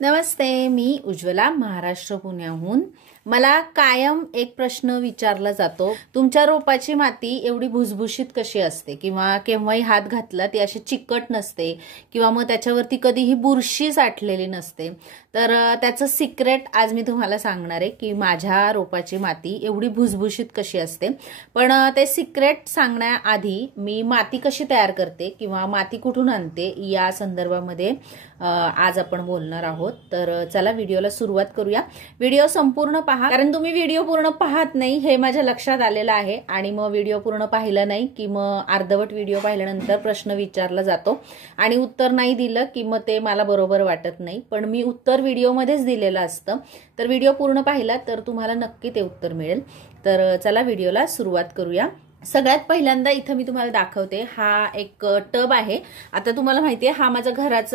नमस्ते, मी उज्ज्वला, महाराष्ट्र पुण्याहून। मला कायम एक प्रश्न विचारला जातो, तुमच्या रोपाची माती एवढी भुसभुशीत कशी असते किंवा केव्हाही हात घातला ती अशी चिकट नसते किंवा मग त्याच्यावरती कधीही बुरशी साठलेली नसते। तर त्याचं सिक्रेट आज मी तुम्हाला सांगणार आहे की माझ्या रोपाची माती एवढी भुसभुशीत कशी असते। पण ते सिक्रेट सांगण्याआधी मी माती कशी तयार करते किंवा माती कुठून आणते या संदर्भामध्ये आज आपण बोलणार आहोत। तर चला व्हिडिओला सुरुवात करूया। व्हिडिओ संपूर्ण पहा, कारण तुम्ही व्हिडिओ पूर्ण पाहत नाही हे माझ्या लक्षात आलेलं आहे आणि मग व्हिडिओ पूर्ण पाहिला नाही की मग अर्धवट व्हिडिओ पाहिल्यानंतर प्रश्न विचारला जातो आणि उत्तर नाही दिलं की मग ते मला बरोबर वाटत नाही। पण मी उत्तर व्हिडिओमध्येच दिलेलं असतं, तर व्हिडिओ पूर्ण पाहिला तर तुम्हाला नक्की ते उत्तर मिळेल। तर चला व्हिडिओला सुरुवात करूया। सगळ्यात पहिल्यांदा इथं मी तुम्हाला दाखवते, हा एक टब आहे। आता तुम्हाला माहिती आहे हा माझा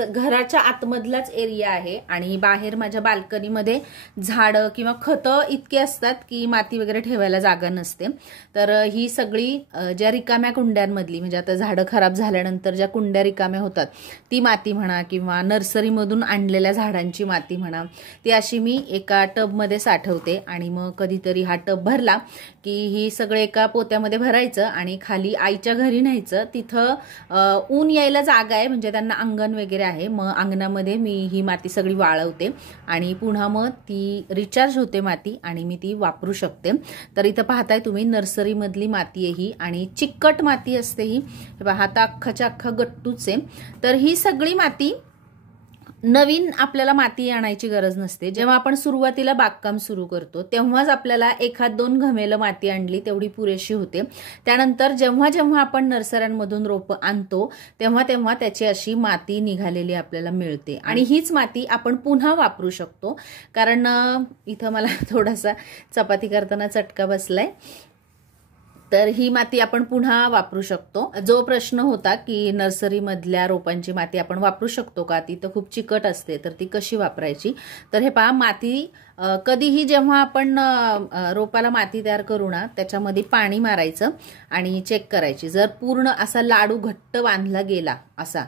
घराच्या आतमधलाच एरिया आहे आणि बाहेर माझ्या बाल्कनीमध्ये झाडं किंवा खतं इतके असतात की माती वगैरे ठेवायला जागा नसते। तर ही सगळी ज्या रिकाम्या कुंड्यांमधली, म्हणजे आता झाडं खराब झाल्यानंतर ज्या कुंड्या रिकाम्या होतात ती माती म्हणा किंवा नर्सरीमधून आणलेल्या झाडांची माती म्हणा, ती अशी मी एका टबमध्ये साठवते आणि मग कधीतरी हा टब भरला की ही सगळे एका पोत्यामध्ये भरायचं आणि खाली आईच्या घरी न्यायचं। तिथं ऊन यायला जागा आहे, म्हणजे त्यांना अंगण वगैरे आहे। मग अंगणामध्ये मी ही माती सगळी वाळवते आणि पुन्हा मग ती रिचार्ज होते माती आणि मी ती वापरू शकते। तर इथं पाहताय तुम्ही नर्सरी मधली माती आहे ही आणि चिकट माती असते ही, पाहता अख्खाच्या अख्खा गट्टूच आहे। तर ही सगळी माती नवीन आपल्याला माती आणायची गरज नसते। जेव्हा आपण सुरुवातीला बागकाम सुरू करतो तेव्हाच आपल्याला एखाद दोन घमेलं माती आणली तेवढी पुरेशी होते। त्यानंतर जेव्हा जेव्हा आपण नर्सऱ्यांमधून रोपं आणतो तेव्हा तेव्हा त्याची अशी माती निघालेली आपल्याला मिळते आणि हीच माती आपण पुन्हा वापरू शकतो। कारण इथं मला थोडासा चपाती करताना चटका बसलाय, तर ही माती आपण पुन्हा वापरू शकतो। जो प्रश्न होता की नर्सरी मधल्या रोपांची माती आपण वापरू शकतो का, ती तर खूप चिकट असते, तर ती कशी वापरायची। तर हे पहा, माती कधीही जेव्हा आपण रोपाला माती तयार करू ना त्याच्यामध्ये पाणी मारायचं आणि चेक करायची। जर पूर्ण असा लाडू घट्ट बांधला गेला असा,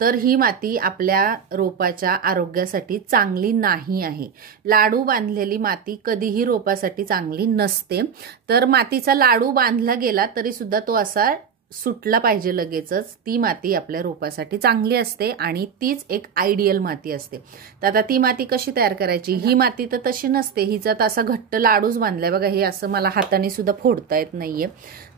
तर ही माती आपल्या रोपाच्या आरोग्यासाठी चांगली नाही आहे। लाडू बांधलेली माती कधीही रोपासाठी चांगली नसते। तर मातीचा लाडू बांधला गेला तरी सुद्धा तो असा सुटला पाहिजे लगेचच, ती माती आपल्या रोपासाठी चांगली असते आणि तीच एक आयडियल माती असते। तर आता ती माती कशी तयार करायची, ही माती तर तशी नसते, हिचा तसा घट्ट लाडूच बांधलाय बघा। हे असं मला हाताने सुद्धा फोडता येत नाहीये,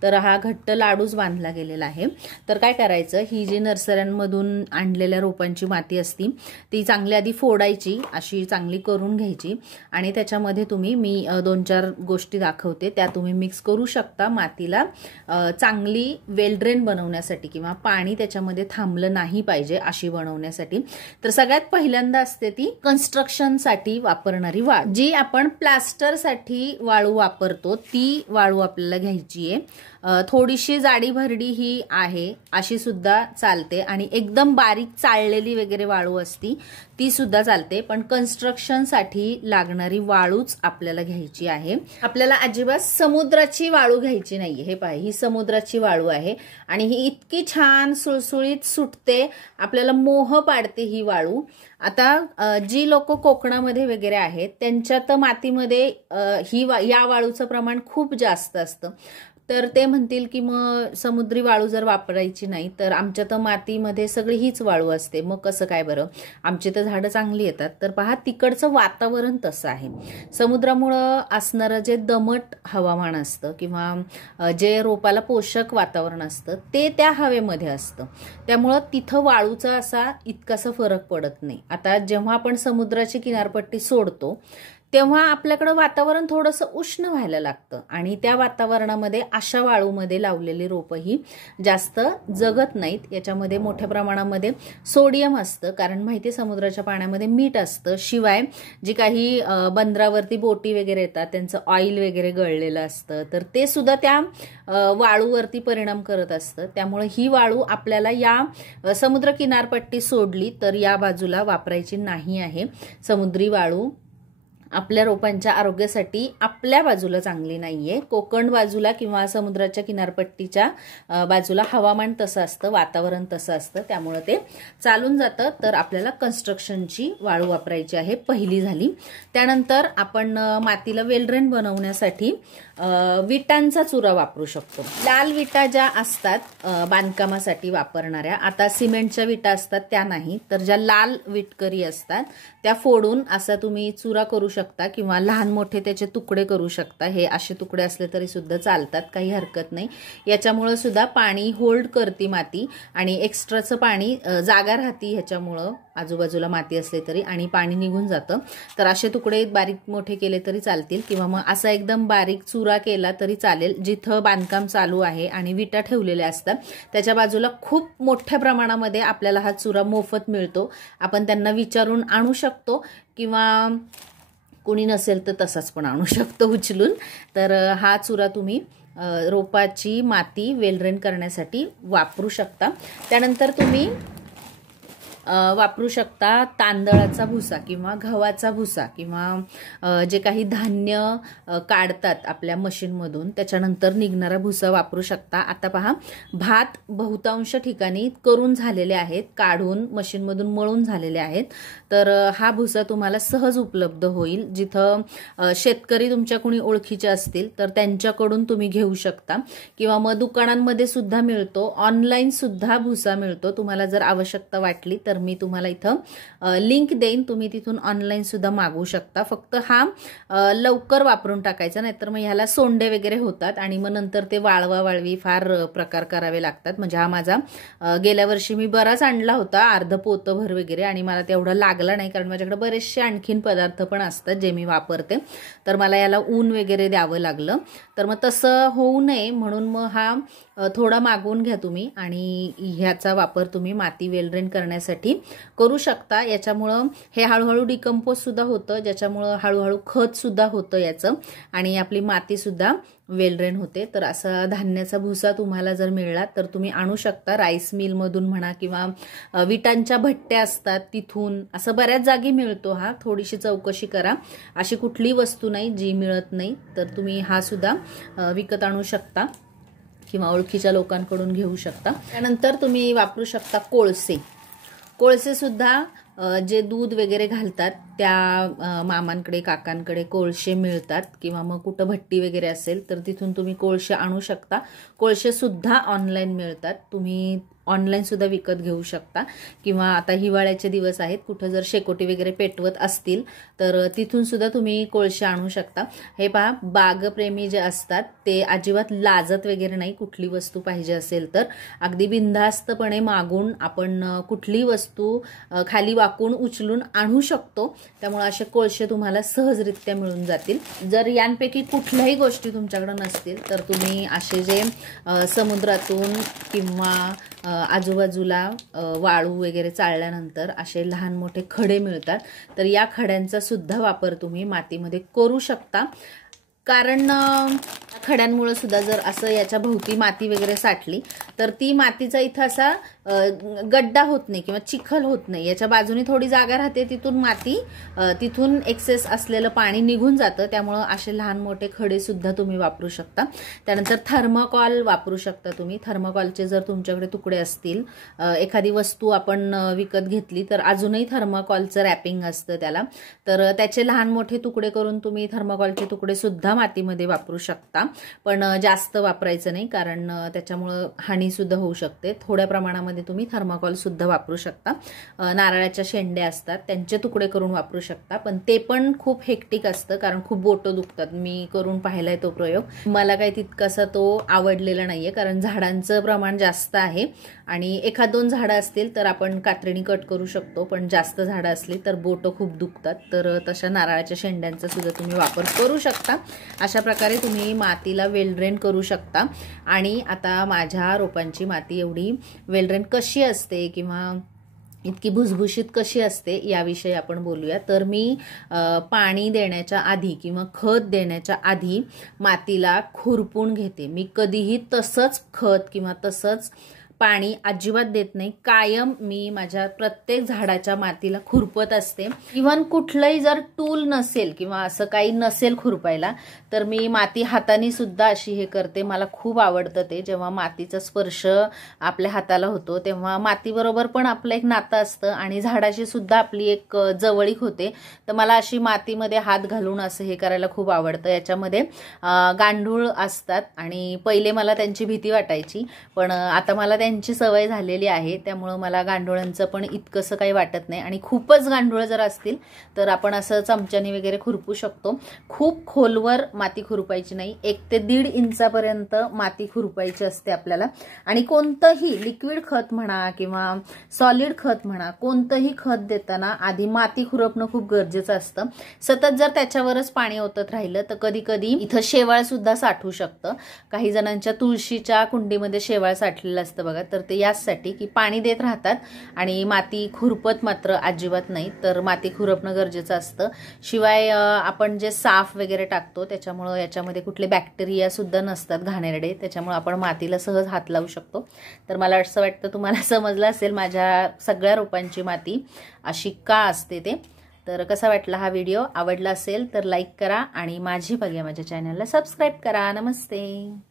तर हा घट्ट लाडूच बांधला गेलेला आहे। तर काय करायचं, ही जी नर्सऱ्यांमधून आणलेल्या रोपांची माती असती ती चांगली आधी फोडायची, अशी चांगली करून घ्यायची आणि त्याच्यामध्ये तुम्ही मी 2-4 गोष्टी दाखवते त्या तुम्ही मिक्स करू शकता मातीला चांगली वेलड्रेन बनवण्यासाठी किंवा पाणी त्याच्यामध्ये थांबलं नाही पाहिजे अशी बनवण्यासाठी। तर सगळ्यात पहिल्यांदा असते ती कन्स्ट्रक्शनसाठी वापरणारी वाळू, जी आपण प्लास्टरसाठी वाळू वापरतो ती वाळू आपल्याला घ्यायची आहे। थोडीशी जाडी भरडी ही आहे अशी सुद्धा चालते आणि एकदम बारीक चाळलेली वगैरे वाळू असती ती सुद्धा चालते, पण कन्स्ट्रक्शनसाठी लागणारी वाळूच आपल्याला घ्यायची आहे। आपल्याला अजिबात समुद्राची वाळू घ्यायची नाहीये। हे पहा, ही समुद्राची वाळू आहे आणि ही इतकी छान सुळसुळीत सुटते, आपल्याला मोह पाडते ही वाळू। आता जी लोक कोकणामध्ये वगैरे आहेत त्यांच्या तर मातीमध्ये या वाळूचं प्रमाण खूप जास्त असतं, तर ते म्हणतील की मग समुद्री वाळू जर वापरायची नाही, तर आमच्या तर मातीमध्ये सगळी हीच वाळू असते, मग कसं काय बरं, आमची तर झाडं चांगली येतात। तर पहा, तिकडचं वातावरण तसं आहे। समुद्रामुळं असणारं जे दमट हवामान असतं किंवा जे रोपाला पोषक वातावरण असतं ते त्या हवेमध्ये असतं, त्यामुळं तिथं वाळूचा असा इतकासा फरक पडत नाही। आता जेव्हा आपण समुद्राची किनारपट्टी सोडतो तेव्हा आपल्याकडे वातावरण थोडंसं उष्ण व्हायला लागतं आणि त्या वातावरणामध्ये अशा वाळूमध्ये लावलेली रोपं ही जास्त जगत नाहीत। याच्यामध्ये मोठ्या प्रमाणामध्ये सोडियम असतं, कारण माहिती समुद्राच्या पाण्यामध्ये मीठ असतं, शिवाय जी काही बंदरावरती बोटी वगैरे येतात त्यांचं ऑइल वगैरे गळलेलं असतं, तर ते सुद्धा त्या वाळूवरती परिणाम करत असतं। त्यामुळे ही वाळू आपल्याला या समुद्र किनारपट्टी सोडली तर या बाजूला वापरायची नाही आहे। समुद्री वाळू आपल्या रोपांच्या आरोग्यासाठी आपल्या बाजूला चांगली नाहीये. कोकण बाजूला किंवा समुद्राच्या किनारपट्टीच्या बाजूला हवामान तसं असतं, वातावरण तसं असतं, त्यामुळे ते चालून जातं. तर आपल्याला कन्स्ट्रक्शनची वाळू वापरायची आहे, पहिली झाली. त्यानंतर आपण मातीला वेलड्रेन बनवण्यासाठी विटांचा चुरा वापरू शकतो. लाल विटा ज्या असतात बांधकामासाठी वापरणाऱ्या, आता सिमेंटच्या विटा असतात त्या नाही, तर ज्या लाल विटकरी असतात त्या फोडून असा तुम्ही चुरा करू शकता किंवा लहान मोठे त्याचे तुकडे करू शकता. हे असे तुकडे असले तरी सुद्धा चालतात, काही हरकत नाही. याच्यामुळे सुद्धा पाणी होल्ड करते माती आणि एक्स्ट्राचं पाणी जागा राहते ह्याच्यामुळं, आजूबाजूला माती असले तरी, आणि पाणी निघून जातं. तर असे तुकडे बारीक मोठे केले तरी चालतील किंवा मग असा एकदम बारीक चुरा केला तरी चालेल. जिथं बांधकाम चालू आहे आणि विटा ठेवलेल्या असतात त्याच्या बाजूला खूप मोठ्या प्रमाणामध्ये आपल्याला हा चुरा मोफत मिळतो. आपण त्यांना विचारून आणू शकतो किंवा कोणी नसेल तर तसाच पण आणू शकतो उचलून. तर हा चुरा तुम्ही रोपाची माती वेलड्रेन करण्यासाठी वापरू शकता. त्यानंतर तुम्ही वापरू शकता तांदळाचा भुसा किंवा गव्हाचा भुसा किंवा जे काही धान्य काढतात आपल्या मशीनमधून त्याच्यानंतर निघणारा भुसा वापरू शकता. आता पहा, भात बहुतांश ठिकाणी करून झालेले आहेत, काढून मशीनमधून मळून झालेले आहेत. तर हा भुसा तुम्हाला सहज उपलब्ध होईल. जिथं शेतकरी तुमच्या कोणी ओळखीचे असतील तर त्यांच्याकडून तुम्ही घेऊ शकता किंवा मग दुकानांमध्ये सुद्धा मिळतो, ऑनलाईन सुद्धा भुसा मिळतो. तुम्हाला जर आवश्यकता वाटली तर मी तुम्हाला इथं लिंक देईन, तुम्ही तिथून ऑनलाईन सुद्धा मागवू शकता. फक्त हा लवकर वापरून टाकायचा, नाहीतर मग ह्याला सोंडे वगैरे होतात आणि मग नंतर ते वाळवी फार प्रकार करावे लागतात. म्हणजे हा माझा गेल्या वर्षी मी बराच आणला होता, अर्ध पोतभर वगैरे, आणि मला तेवढा लागला नाही कारण माझ्याकडे बरेचसे आणखीन पदार्थ पण असतात जे मी वापरते. तर मला याला ऊन वगैरे द्यावं लागलं. तर मग तसं होऊ नये म्हणून मग हा थोडा मागवून घ्या तुम्ही आणि ह्याचा वापर तुम्ही माती वेलड्रेन करण्यासाठी करू शकता. याच्यामुळं हे हळूहळू डिकम्पोज सुद्धा होतं, ज्याच्यामुळं हळूहळू खत सुद्धा होतं याचं, आणि आपली माती सुद्धा वेलड्रेन होते. तर असा धान्याचा भुसा तुम्हाला जर मिळाला तर तुम्ही आणू शकता, राईस मिलमधून म्हणा किंवा विटांच्या भट्ट्या असतात तिथून, असं बऱ्याच जागी मिळतो हा. थोडीशी चौकशी करा, अशी कुठली वस्तू नाही जी मिळत नाही. तर तुम्ही हा सुद्धा विकत आणू शकता किंवा ओळखीच्या लोकांकडून घेऊ शकता. त्यानंतर तुम्ही वापरू शकता कोळसे सुद्धा जे दूध वगैरे घालतात त्या मामांकडे काकांकडे कोळसे मिळतात किंवा मग कुठं भट्टी वगैरे असेल तर तिथून तुम्ही कोळसे आणू शकता. कोळसे सुद्धा ऑनलाईन मिळतात, तुम्ही ऑनलाईन सुद्धा विकत घेऊ शकता. किंवा आता हिवाळ्याचे दिवस आहेत, कुठं जर शेकोटी वगैरे पेटवत असतील तर तिथून सुद्धा तुम्ही कोळसे आणू शकता. हे पहा, बागप्रेमी जे असतात ते अजिबात लाजत वगैरे नाही. कुठली वस्तू पाहिजे असेल तर अगदी बिनधास्तपणे मागून आपण कुठली वस्तू खाली वाकून उचलून आणू शकतो. त्यामुळे असे कोळसे तुम्हाला सहजरित्या मिळून जातील. जर यांपैकी कुठल्याही गोष्टी तुमच्याकडे नसतील तर तुम्ही असे जे समुद्रातून किंवा आजूबाजूला वाळू वगैरे चाळल्यानंतर असे लहान मोठे खडे मिळतात, तर या खड्यांचा सुद्धा वापर तुम्ही मातीमध्ये करू शकता. कारण खड्यांमुळे सुद्धा जर असं याच्या भोवती माती वगैरे साठली तर ती मातीचा इथं असा गड्डा होत नाही किंवा चिखल होत नाही. याच्या बाजूने थोडी जागा राहते, तिथून माती तिथून एक्सेस असलेलं पाणी निघून जातं. त्यामुळं असे लहान मोठे खडे सुद्धा तुम्ही वापरू शकता. त्यानंतर थर्माकॉल वापरू शकता तुम्ही. थर्माकॉलचे जर तुमच्याकडे तुकडे असतील, एखादी वस्तू आपण विकत घेतली तर अजूनही थर्माकॉलचं रॅपिंग असतं त्याला, तर त्याचे लहान मोठे तुकडे करून तुम्ही थर्माकॉलचे तुकडे सुद्धा मातीमध्ये वापरू शकता. पण जास्त वापरायचं नाही कारण त्याच्यामुळं हानी सुद्धा होऊ शकते. थोड्या प्रमाणामध्ये तुम्ही थर्माकॉल सुद्धा वापरू शकता. नारळाच्या शेंड्या असतात त्यांचे तुकडे करून वापरू शकता, पण ते पण खूप हेक्टिक असतं कारण खूप बोटं दुखतात. मी करून पाहिलाय तो प्रयोग, मला काही तितकासा तो आवडलेला नाहीये कारण झाडांचं प्रमाण जास्त आहे आणि एखाद दोन झाडं असतील तर आपण कात्रीने कट करू शकतो, पण जास्त झाडं असली तर बोटं खूप दुखतात. तर तशा नारळाच्या शेंड्यांचा सुद्धा तुम्ही वापर करू शकता. अशा प्रकारे तुम्ही मातीला वेलड्रेन करू शकता. आणि आता माझ्या रोपांची माती एवढी वेलड्रेन कशी असते किंवा इतकी भुसभुशीत कशी असते याविषयी आपण बोलूया. तर मी पाणी देण्याच्या आधी किंवा खत देण्याच्या आधी मातीला खुरपून घेते. मी कधीही तसंच खत किंवा तसंच पाणी अजिबात देत नाही. कायम मी माझ्या प्रत्येक झाडाच्या मातीला खुरपत असते. इव्हन कुठलंही जर टूल नसेल किंवा असं काही नसेल खुरपायला तर मी माती हाताने सुद्धा अशी हे करते. मला खूप आवडतं ते. जेव्हा मातीचा स्पर्श आपल्या हाताला होतो तेव्हा मातीबरोबर पण आपलं एक नातं असतं आणि झाडाशी सुद्धा आपली एक जवळीक होते. तर मला अशी मातीमध्ये हात घालून असं हे करायला खूप आवडतं. याच्यामध्ये गांडूळ असतात आणि पहिले मला त्यांची भीती वाटायची, पण आता मला त्यांची सवय झालेली आहे. त्यामुळे मला गांडुळांचं पण इतकंसं काही वाटत नाही. आणि खूपच गांडूळ जर असतील तर आपण असं चमच्याने वगैरे खुरपू शकतो. खूप खोलवर माती खुरपायची नाही. 1 ते 1.5 इंचापर्यंत माती खुरपायची असते आपल्याला. आणि कोणतंही लिक्विड खत म्हणा किंवा सॉलिड खत म्हणा, कोणतंही खत देताना आधी माती खुरपणं खूप गरजेचं असतं. सतत जर त्याच्यावरच पाणी ओतत राहिलं तर कधी कधी इथं शेवाळ सुद्धा साठू शकतं. काही जणांच्या तुळशीच्या कुंडीमध्ये शेवाळ साठलेलं असतं बघा. तर ते यासाठी की पाणी देत राहतात आणि माती खुरपत मात्र अजिबात नाही. तर माती खुरपणं गरजेचं असतं. शिवाय आपण जे साफ वगैरे टाकतो त्याच्यामुळं याच्यामध्ये कुठले बॅक्टेरिया सुद्धा नसतात घाणेरडे. त्याच्यामुळे आपण मातीला सहज हात लावू शकतो. तर मला असं वाटतं तुम्हाला समजलं असेल माझ्या सगळ्या रोपांची माती अशी का असते ते. तर कसा वाटला हा व्हिडिओ? आवडला असेल तर लाईक करा आणि माझी बघा माझ्या चॅनलला सबस्क्राईब करा. नमस्ते.